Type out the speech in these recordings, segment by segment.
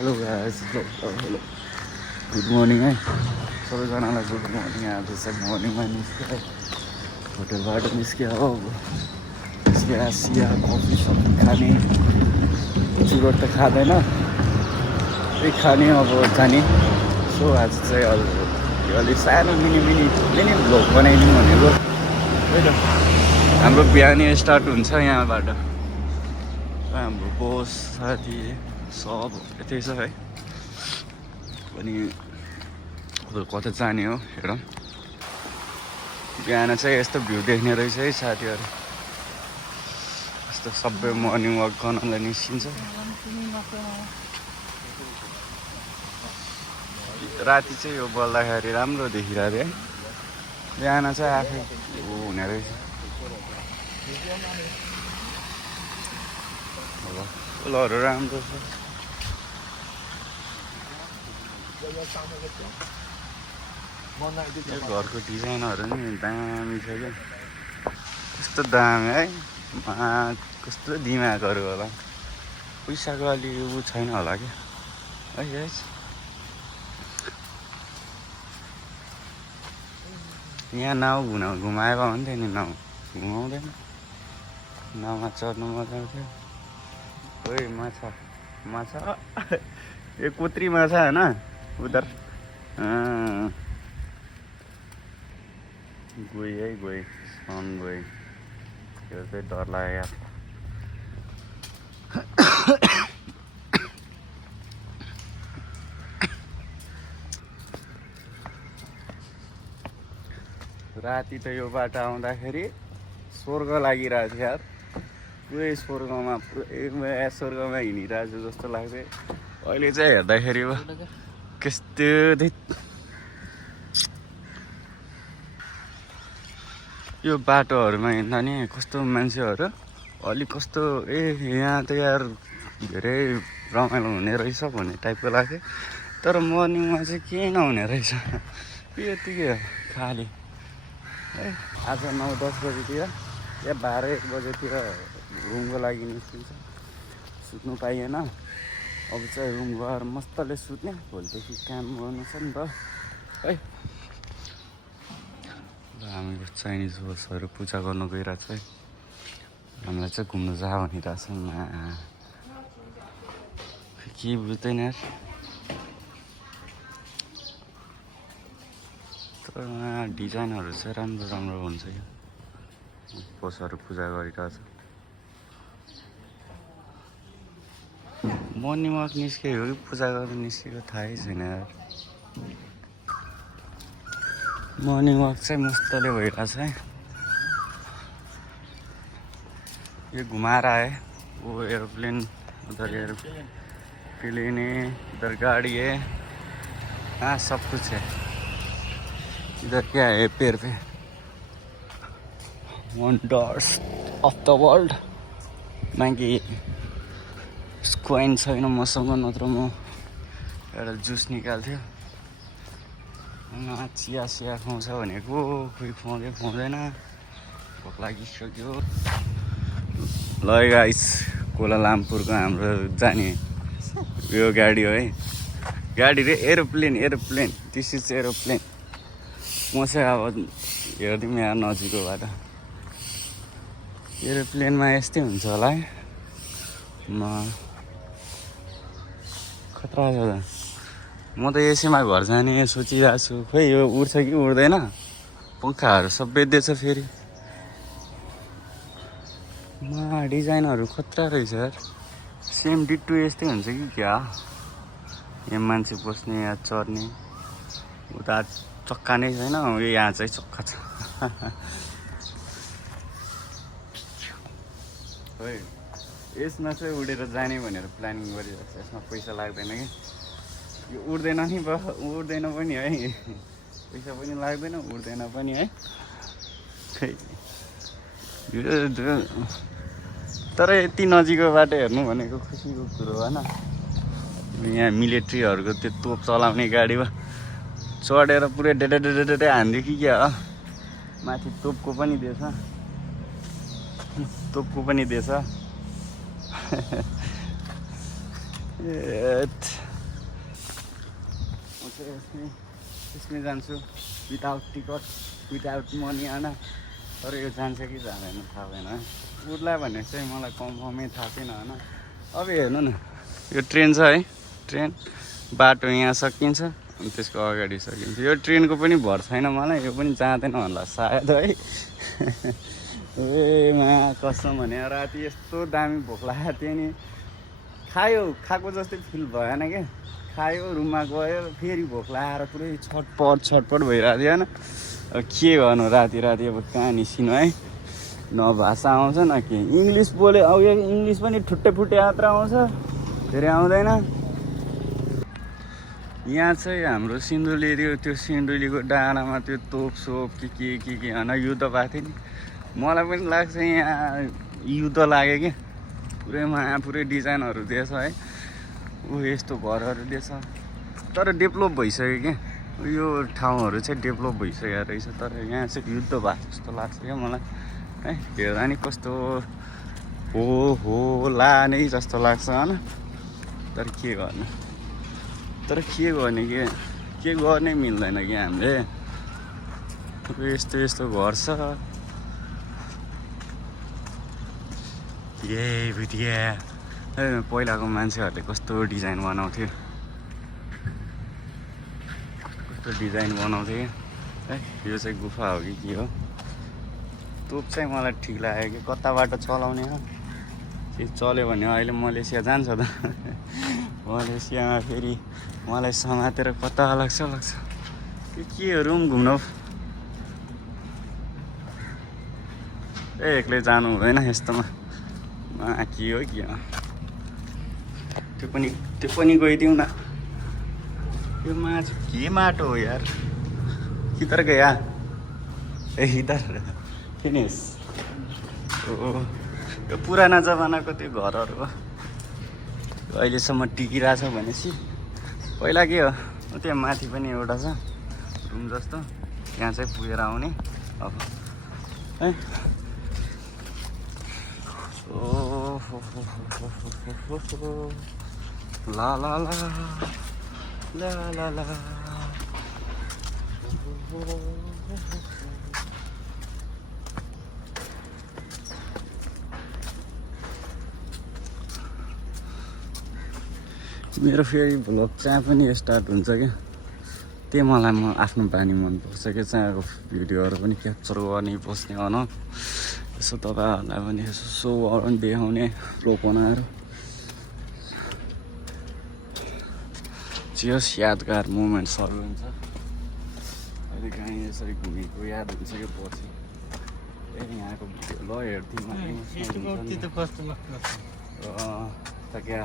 Hello guys, hello good morning है सबैजनालाई good morning. आज चाहिँ मर्निङमा निस्क्यो होटलबाट निस्क्यो हो। निस्केर चिया कफी सबै खाने, चुरोट त खाँदैन, त्यही खाने अब जाने। सो आज चाहिँ अब अलिक सानो मिनी भ्लग बनाइदिउँ भनेको। त्यही त हाम्रो बिहानै स्टार्ट हुन्छ यहाँबाट। हाम्रो बोस साथी सब यतै छ है। अनि अब कता जाने हो हेरौँ। बिहान चाहिँ यस्तो भ्यू देख्ने रहेछ है साथीहरू। यस्तो सबै मर्निङ वाक गर्नलाई निस्किन्छ। राति चाहिँ यो बल्दाखेरि राम्रो देखिरहेको थियो है। बिहान चाहिँ आफै हुने रहेछ। फुलहरू राम्रो छ। यो घरको डिजाइनहरू नि दामी छ क्या। कस्तो दामी है। कस्तो दिमागहरू होला। पैसाको अलि ऊ छैन होला क्या है गाइस। यहाँ नाउ घुमायो भन्थ्यो नि, नाउ घुमाउँदैन। नाउमा चढ्नु मजा आउँथ्यो। ओइ माछा ये कुत्री माछा है ना उधर। गई है गई सन गई। यो चाहिँ डर लाग्यो यार। राति त यो बाटो आउँदाखेरि स्वर्ग लागिरहेको थियो यार। पुरै स्वर्गमा स्वर्गमा हिँडिरहेको छु जस्तो लाग्थ्यो। अहिले चाहिँ हेर्दाखेरि कस्तो यो बाटोहरूमा हिँड्दा नि कस्तो मान्छेहरू अलिक कस्तो यहाँ त यार धेरै रमाइलो हुने रहेछ भन्ने टाइपको लाग्थ्यो। तर मर्निङमा चाहिँ केही नहुने रहेछ। यतिकै हो खाली है। आज 9-10 बजीतिर या 12-1 बजेतिर रुमको लागि निस्किन्छ। सुत्नु पाइएन। अब चाहिँ रुम गएर मस्तले सुत्ने। भोलिदेखि काम गर्नु छ नि त है। हामीको चाइनिज होस्टहरू पूजा गर्नु गइरहेको छ है। हामीलाई चाहिँ घुम्नु जा भनिरहेको छ। के बुझ्दैन यार। तर डिजाइनहरू चाहिँ राम्रो राम्रो हुन्छ क्या। होस्टहरू पूजा गरिरहेको छ। मर्निङ वाक निस्केको कि पूजा गर्नु निस्केको थाहै छैन यार। मर्निङ वाक चाहिँ मस्तले भइरहेको छ है। ये घुमाएर आए वो एरोप्लेन, उधर एरोप्लेन है, इधर गाड़ी है। हाँ सब कुछ है। इधर क्या है पेड़ pay wonders of the world. मागी स्क्वाइन छैन मसँग, नत्र म एउटा जुस निकाल्थ्यो। चिया खुवाउँछ भनेको खोइ खुवाउँदैन। भोक लागिसक्यो। ल गाइस, कोलालामपुरको हाम्रो जाने यो गाडी हो है। गाडी रे एरोप्लेन दिस इज एरोप्लेन। म चाहिँ अब हेरिदिउँ यहाँ नजिकबाट। एरोप्लेनमा यस्तै हुन्छ होला है। खतरा छ त। म त यसैमा घर जाने सोचिरहेको छु। खोइ यो उड्छ कि उड्दैन। पङ्खाहरू सब बेच्दैछ फेरि। डिजाइनहरू खतरा रहेछ यार। सेम डिट्टु यस्तै हुन्छ कि क्या। यहाँ मान्छे बस्ने या चढ्ने। उता चक्का नै छैन, यहाँ चाहिँ चक्का छ। खोइ यसमा चाहिँ उडेर जाने भनेर प्लानिङ गरिरहेको छ। यसमा पैसा लाग्दैन कि। यो उड्दैन नि उड्दैन पनि है। पैसा पनि लाग्दैन, उड्दैन पनि है। खै तर यति नजिकबाट हेर्नु भनेको खुसीको कुरो होइन। यहाँ मिलिट्रीहरूको त्यो तोप चलाउने गाडीमा चढेर पुरै डेडे हान्दियो कि क्या हो। माथि तोपको पनि दिएछ। त्यसमै जान्छु विदाउट टिकट विदाउट मनी होइन तर यो जान्छ कि जाँदैन थाहा भएन उड्ला भन्ने चाहिँ मलाई कन्फर्मै थाहा छैन होइन अब हेर्नु न यो ट्रेन छ है ट्रेन बाटो यहाँ सकिन्छ अनि त्यसको अगाडि सकिन्छ यो ट्रेनको पनि भर छैन मलाई यो पनि जाँदैन होला सायद है ए मा कसम भने राति यस्तो दामी भोक लागेको थियो नि खाएको जस्तै फिल भएन क्या खायो रुममा गयो फेरि भोक लागेर पुरै छटपट भइरहेको थियो होइन अब के गर्नु राति अब कहाँ निस्किनु है न भाषा आउँछ न के इङ्ग्लिस बोले अब यो इङ्ग्लिस पनि ठुट्टे फुट्टे मात्र आउँछ फेरि आउँदैन यहाँ चाहिँ हाम्रो सिन्धुली त्यो सिन्धुलीको डाँडामा त्यो तोप सोप के होइन युद्ध भएको थियो नि मलाई पनि लाग्छ यहाँ युद्ध लाग्यो क्या पुरै डिजाइनहरू दिएछ है यस्तो घरहरू दिएछ तर डेभलप भइसक्यो क्या यो ठाउँहरू चाहिँ डेभलप भइसकेको रहेछ तर यहाँ चाहिँ युद्ध भएको जस्तो लाग्छ क्या मलाई है हेर्दा नि कस्तो हो ला नै जस्तो लाग्छ होइन तर के गर्ने के गर्नै मिल्दैन कि हामीले यस्तो घर छ पहिलाको मान्छेहरूले कस्तो डिजाइन बनाउँथ्यो है यो चाहिँ गुफा हो कि के हो तोप चाहिँ मलाई ठिक लाग्यो कि कताबाट चलाउने हो के चल्यो भने अहिले मलेसिया जान्छ त मलेसियामा फेरि मलाई समातेर कता लाग्छ केहरू पनि घुम्नु एक्लै जानु हुँदैन यस्तोमा के हो त्यो पनि गइदिउँ न यो माछा के माटो हो यार किधर गया इधर फिनिस यो पुराना जमानाको त्यो घरहरू हो अहिलेसम्म टिकिरहेछ भनेपछि पहिला के हो त्यहाँ माथि पनि एउटा छ रुम जस्तो त्यहाँ चाहिँ पुगेर आउने अब है ला ला ला ला ला ला मेरो फेरि भ्लग चाहिँ पनि स्टार्ट हुन्छ क्या त्यही मलाई आफ्नो बानी मनपर्छ क्या चाहेको भिडियोहरू पनि क्याप्चर गर्ने बस्ने होइन यसो तपाईँहरूलाई पनि यसो सो देखाउने भ्लग बनाएर जस यादगार मोमेन्ट्सहरू हुन्छ अहिले कहीँ यसरी घुमेको याद हुन्छ क्या पछि यहाँको भिडियो ल हेर्थ्यौँ क्या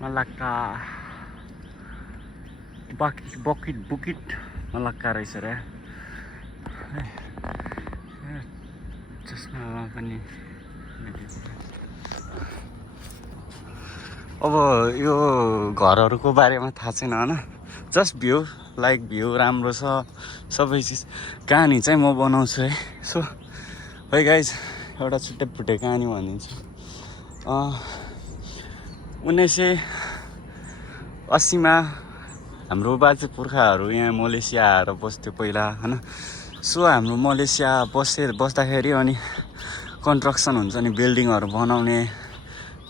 मलक्का बुकिट मलक्का रहेछ र चस्मामा पनि अब यो घरहरूको बारेमा थाहा छैन होइन जस्ट भ्यू राम्रो छ सबै चिज कहानी चाहिँ म बनाउँछु है सो है गाइज एउटा छुट्टै कहानी भनिदिन्छु 1980मा हाम्रो बाजे पुर्खाहरू यहाँ मलेसिया आएर बस्थ्यो पहिला होइन सो हाम्रो मलेसिया बस्दाखेरि अनि कन्स्ट्रक्सन हुन्छ नि बिल्डिङहरू बनाउने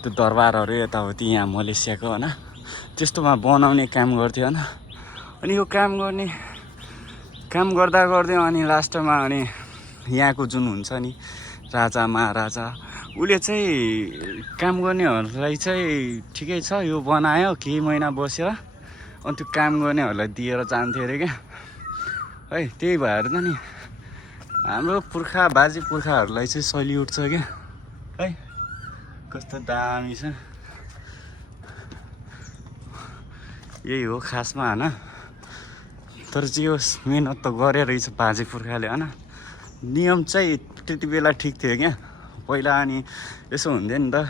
त्यो दरबारहरू यताउति यहाँ मलेसियाको होइन त्यस्तोमा बनाउने काम गर्थ्यो होइन अनि यो काम गर्दा अनि लास्टमा अनि यहाँको जुन हुन्छ नि राजा महाराजा उसले चाहिँ काम गर्नेहरूलाई चाहिँ ठिकै छ यो बनायो केही महिना बस्यो अनि त्यो काम गर्नेहरूलाई दिएर जान्थ्यो अरे क्या है त्यही भएर त नि हाम्रो बाजे पुर्खाहरूलाई चाहिँ सल्युट छ क्या है कस्तो दामी छ यही हो खासमा होइन तर जे होस् मिहिनेत त गरे रहेछ बाजे पुर्खाले होइन नियम चाहिँ त्यति बेला ठिक थियो क्या पहिला अनि यसो हुन्थ्यो नि त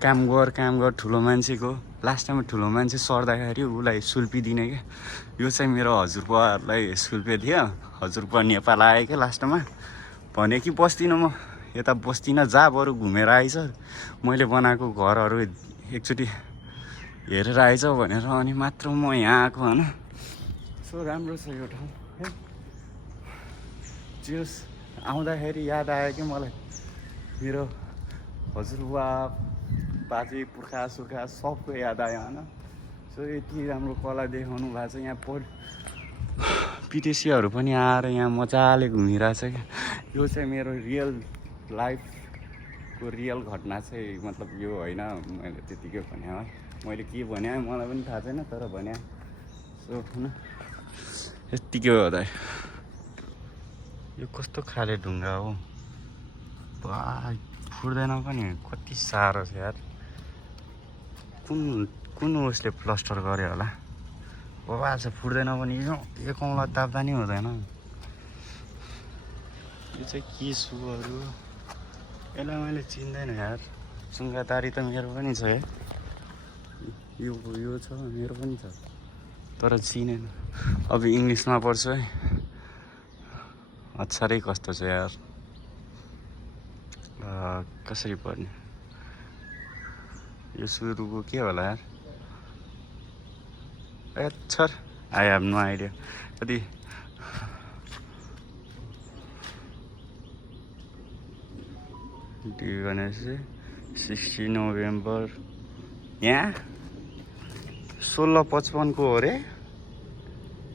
काम गर ठुलो मान्छेको लास्टमा ठुलो मान्छे सर्दाखेरि उसलाई सुल्पी दिने क्या यो चाहिँ मेरो हजुरबाहरूलाई सुल्पे थियो हजुरबा नेपाल आयो क्या लास्टमा भने कि बस्दिनँ म यता बस्दिनँ जा बरु घुमेर आइज मैले बनाएको घरहरू एकचोटि हेरेर आइज भनेर अनि मात्र म यहाँ आएको होइन। सो राम्रो छ यो ठाउँ है। जे होस् आउँदाखेरि याद आयो कि मलाई मेरो हजुरबा बाजे पुर्खा सुर्खा सबको याद आयो होइन। सो यति राम्रो कला देखाउनु भएको छ यहाँ विदेशीहरू पनि आएर यहाँ मजाले घुमिरहेछ क्या। यो चाहिँ मेरो रियल लाइफको रियल घटना चाहिँ मतलब यो होइन मैले त्यतिकै भने है। मैले के भने मलाई पनि थाहा छैन तर भने सो होइन यत्तिकै हो त। यो कस्तो खाले ढुङ्गा हो बा फुट्दैन पनि कति साह्रो छ यार। कुन उसले प्लास्टर गर्यो होला बाबा छ फुट्दैन पनि यो कौला ताप्दा नि हुँदैन। यो चाहिँ के सुहरू यसलाई मैले चिन्दैन यार। सुङ्गातारी त मेरो पनि छ है। यो छ मेरो पनि छ तर चिनेन। अब इङ्ग्लिसमा पढ्छु है। अक्षरै कस्तो छ यार कसरी पढ्ने। यो सुरुको के होला यार अक्षर आई हेभ नो आइडिया। कति भनेपछि 60 नोभेम्बर यहाँ 1655 को हो रे।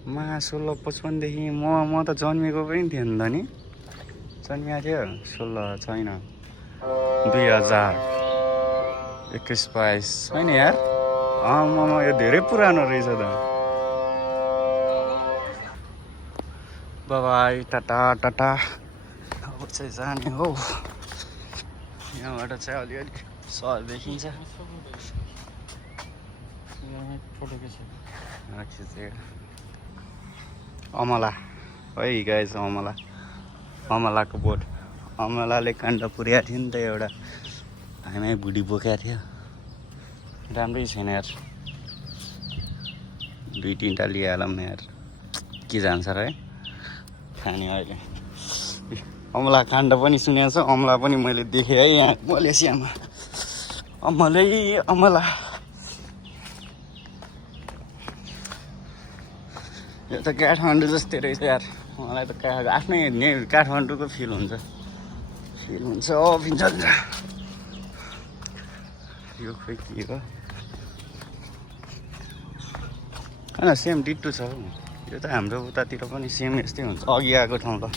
1655 देखि म त जन्मेको पनि थिएन त नि। जन्मिएको थियो 16 छैन 2021-22 छैन यार। यो धेरै पुरानो रहेछ त। बाबाई टाटा टाटा। अब चाहिँ जाने हो। यहाँबाट चाहिँ अलिअलि सहर देखिन्छ। अमला है गाइस अमलाको बोट। अमलाले काण्ड पुर्याएको थियो नि त एउटा हामी भुडी बोकेको थियो। राम्रै छैन यार। 2-3टा लिइहालौँ न यार के जान्छ र है खाने अहिले। अमला काण्ड पनि सुनेको छ। अमला पनि मैले देखेँ है यहाँ मलेसियामा। अमला यो त काठमाडौँ जस्तै रहेछ यार। मलाई त आफ्नै काठमाडौँको फिल हुन्छ अभिन्छ। यो खोइ के हो होइन सेम डिट्टो छ हौ। यो त हाम्रो उतातिर पनि सेम यस्तै हुन्छ अघि आएको ठाउँ त।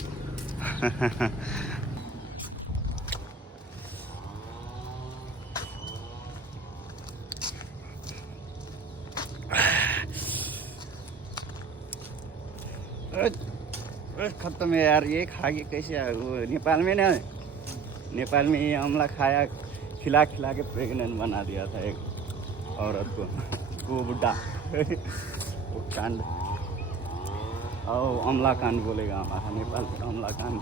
खत्म है यार ये खा के कैसे नेपाल में ना नेपाल में ये अमला खिला के प्रेग्नेंट बना दिया था एक औरत को वो बुड्ढा वो कांड अमला कांड बोलेगा हमारा नेपाल में अमला कांड।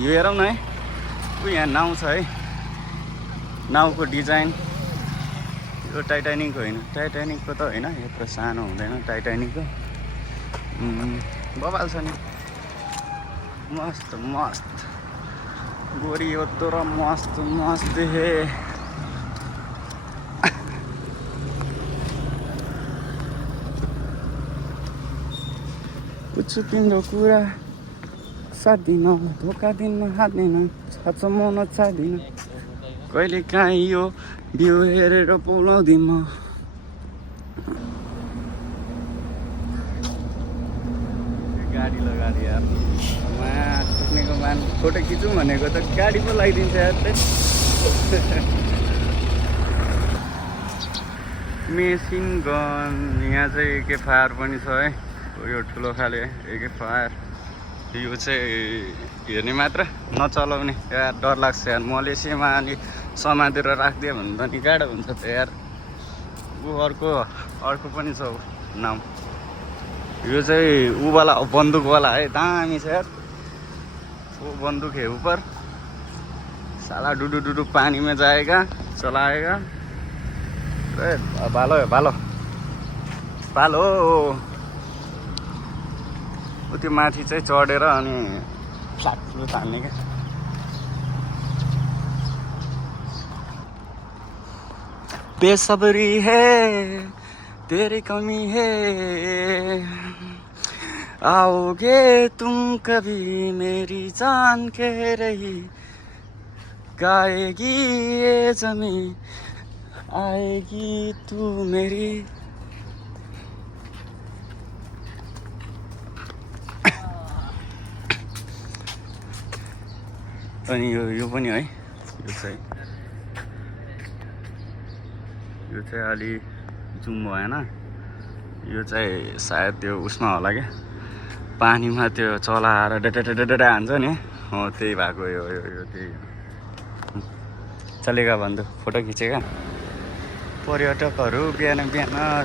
यो हेरौँ न है यहाँ नाउ छ है। नाउको डिजाइन यो टाइटानिकको होइन। टाइटानिकको त होइन यत्रो सानो हुँदैन टाइटानिकको। बबाल छ नि मस्त गोरी हो तर मस्त हे। पुछु तिम्रो कुरा साध्दिन धोका दिन हाल्दैन छाचो म नचाहदिन कहिले काहीँ यो बिउ हेरेर पौलाउँदिन। गाडी लगाएर यार ठोक्नेको फोटो खिचौँ भनेको त गाडी पो लगाइदिन्छ यार। मेसिन गन यहाँ चाहिँ एके फायर पनि छ है। यो ठुलो खाले एके फायर। यो चाहिँ हेर्ने मात्र नचलाउने यार डर लाग्छ यार। मलेसियामा अलि समातेर राखिदियो भने त नि गाह्रो हुन्छ त यार। अर्को पनि छ नाम। यो चाहिँ वाला बन्दुक वाला है दामी छ यार। वो बंदूक है ऊपर साला डुडू पानी में जाएगा चलाएगा। भालो है भालो उति माथि चाहिँ चढेर अनि फ्लाट फ्लुट हान्ने क्या। बेसब्री है तेरी कमी है आओगे तुम कभी मेरी जान कह रही गाएगी ये जमी आएगी तू मेरी अनि यो पनि है यो चाहिँ अलि जुम भएन यो चाहिँ सायद त्यो उसमा होला क्या पानीमा त्यो चलाएर डेटा हान्छ नि हो त्यही भएको यो त्यही चलेगा भन्दा फोटो खिचेका पर्यटकहरू बिहान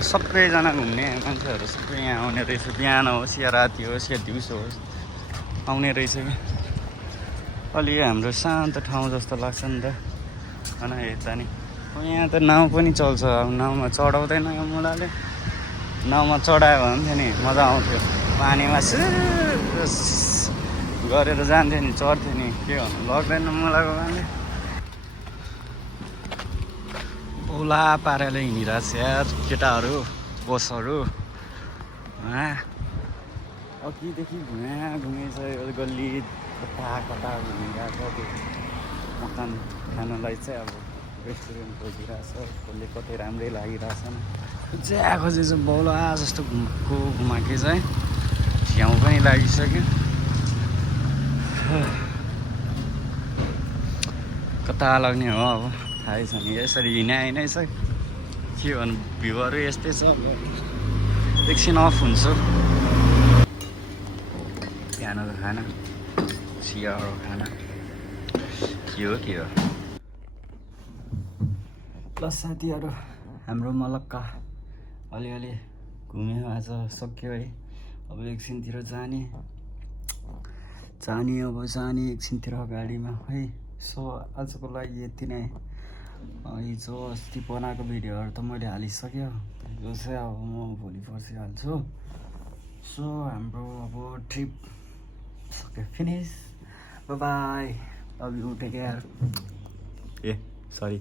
सबैजना घुम्ने मान्छेहरू सबै यहाँ आउने रहेछ बिहान होस् या राति होस् या दिउँसो होस् आउने रहेछ क्या अलि हाम्रो शान्त ठाउँ जस्तो लाग्छ नि त होइन यता नि यहाँ त नाउ पनि चल्छ अब नाउमा चढाउँदैन यो मुलाले नाउमा चढायो भने थियो नि मजा आउँथ्यो पानीमा गरेर जान्थ्यो नि चढ्थ्यो नि के भन्नु लग्दैन मुलाको पानी औला पाराले हिँडिरहेको छ यार केटाहरू बसहरू अघिदेखि घुमेछ यो गल्ली कता घुमिरहेको छ मकान खानलाई चाहिँ अब रेस्टुरेन्ट खोजिरहेछ कसले कतै राम्रै लागिरहेछ ज्याएको चाहिँ बौला जस्तो घुमाएकै चाहिँ झ्याउ पनि लागिसक्यो कता लाग्ने हो अब थाहै छ नि यसरी हिँडाइ छ के भन्नु भ्यूहरू यस्तै छ एकछिन अफ हुन्छ बिहानको खाना चियाको खाना के हो ल साथीहरू हाम्रो मलक्का अलिअलि घुम्यो आज सक्यो है अब एकछिनतिर जाने एकछिनतिर गाडीमा है सो आजको लागि यति नै हिजो अस्ति बनाएको भिडियोहरू त मैले हालिसक्यो यो चाहिँ अब म भोलि पर्सि हाल्छु सो हाम्रो अब ट्रिप सक्यो finish bye love you take care sorry